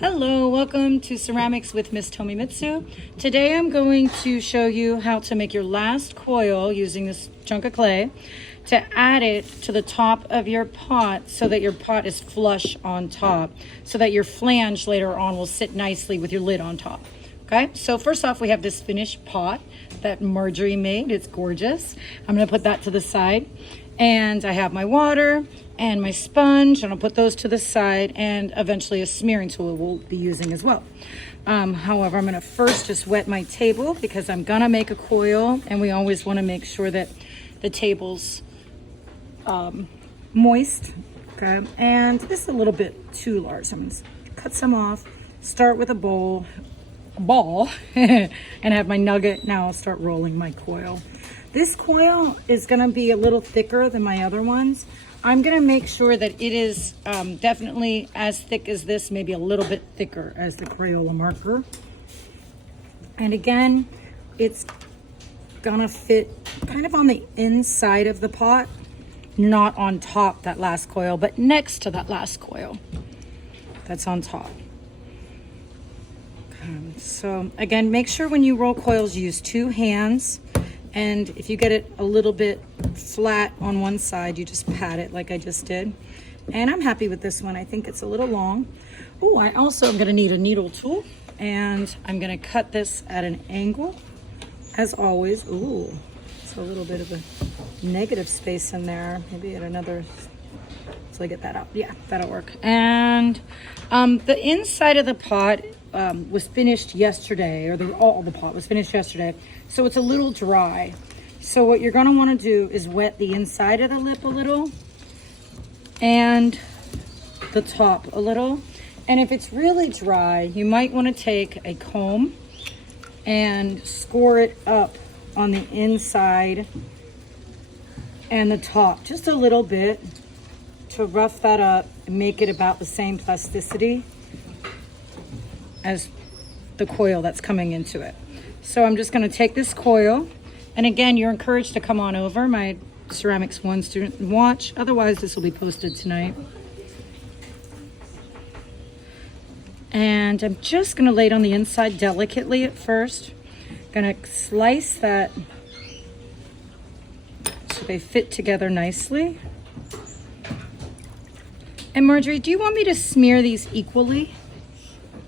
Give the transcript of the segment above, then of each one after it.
Hello, welcome to Ceramics with Miss Tomimitsu. Today I'm going to show you how to make your last coil using this chunk of clay to add it to the top of your pot so that your pot is flush on top, so that your flange later on will sit nicely with your lid on top. Okay, so first off we have this finished pot that Marjorie made. It's gorgeous. I'm going to put that to the side, and I have my water and my sponge, and I'll put those to the side, and eventually a smearing tool we'll be using as well. However, I'm gonna first just wet my table because I'm gonna make a coil, and we always wanna make sure that the table's moist, okay? And this is a little bit too large, so I'm gonna cut some off, start with a ball, and have my nugget. Now I'll start rolling my coil. This coil is gonna be a little thicker than my other ones. I'm gonna make sure that it is definitely as thick as this, maybe a little bit thicker as the Crayola marker. And again, it's gonna fit kind of on the inside of the pot, not on top that last coil, but next to that last coil that's on top. So again, make sure when you roll coils, you use two hands. And if you get it a little bit flat on one side, you just pat it like I just did. And I'm happy with this one. I think it's a little long. Oh, I also am gonna need a needle tool, and I'm gonna cut this at an angle, as always. Ooh, it's a little bit of a negative space in there. Maybe at another, so I get that out. Yeah, that'll work. And the inside of the pot was finished yesterday, or all the pot was finished yesterday, so it's a little dry. So what you're gonna wanna do is wet the inside of the lip a little and the top a little. And if it's really dry, you might wanna take a comb and score it up on the inside and the top just a little bit to rough that up and make it about the same plasticity as the coil that's coming into it. So I'm just gonna take this coil, and again, you're encouraged to come on over my Ceramics 1 student and watch. Otherwise, this will be posted tonight. And I'm just gonna lay it on the inside delicately at first. Gonna slice that so they fit together nicely. And Marjorie, do you want me to smear these equally?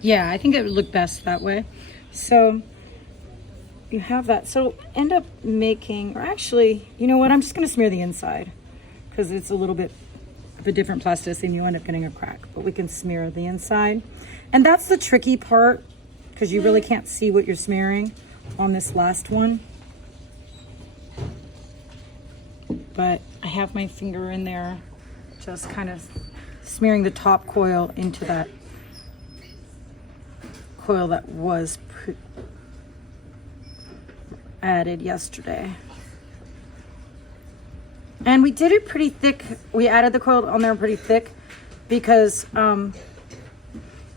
Yeah, I think it would look best that way. So you have that. So end up making, or actually, you know what? I'm just gonna smear the inside because it's a little bit of a different plasticity and you end up getting a crack, but we can smear the inside. And that's the tricky part because you really can't see what you're smearing on this last one. But I have my finger in there, just kind of smearing the top coil into that coil that was added yesterday. And we did it pretty thick. We added the coil on there pretty thick because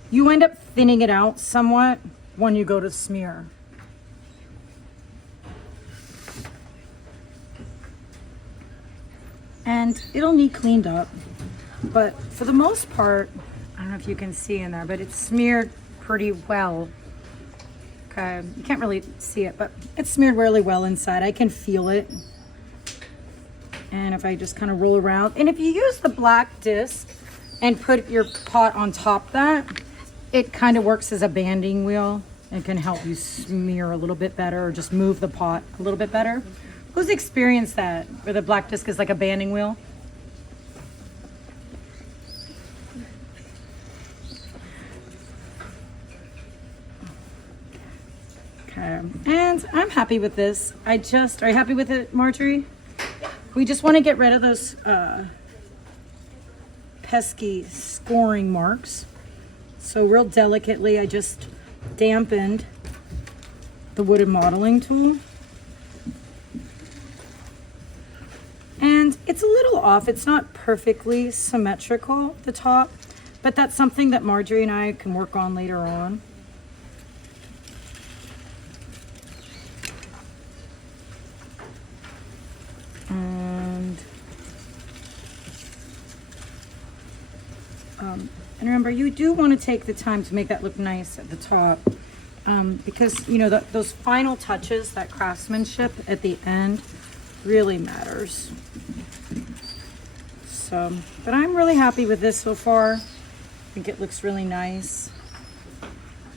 you end up thinning it out somewhat when you go to smear. And it'll need cleaned up, but for the most part, I don't know if you can see in there, but it's smeared pretty well. Okay, you can't really see it, but it's smeared really well inside. I can feel it. And if I just kind of roll around, and if you use the black disc and put your pot on top of that, it kind of works as a banding wheel. It can help you smear a little bit better, or just move the pot a little bit better. Who's experienced that, where the black disc is like a banding wheel? Okay, and I'm happy with this. Are you happy with it, Marjorie? We just want to get rid of those pesky scoring marks. So real delicately, I just dampened the wooden modeling tool. And it's a little off. It's not perfectly symmetrical, the top, but that's something that Marjorie and I can work on later on. And remember, you do want to take the time to make that look nice at the top, because, you know, those final touches, that craftsmanship at the end really matters. So, but I'm really happy with this so far. I think it looks really nice.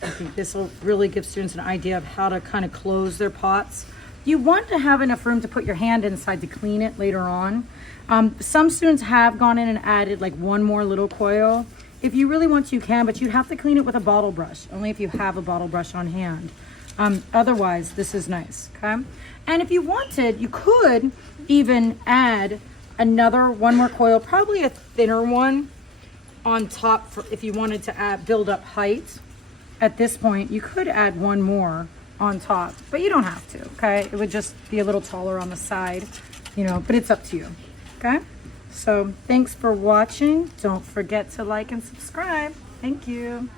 I think this will really give students an idea of how to kind of close their pots. You want to have enough room to put your hand inside to clean it later on. Some students have gone in and added like one more little coil. If you really want to, you can, but you'd have to clean it with a bottle brush, only if you have a bottle brush on hand. Otherwise, this is nice, okay? And if you wanted, you could even add one more coil, probably a thinner one on top if you wanted to build up height. At this point, you could add one more on top, but you don't have to, okay? It would just be a little taller on the side, you know, but it's up to you, okay? So thanks for watching. Don't forget to like and subscribe. Thank you.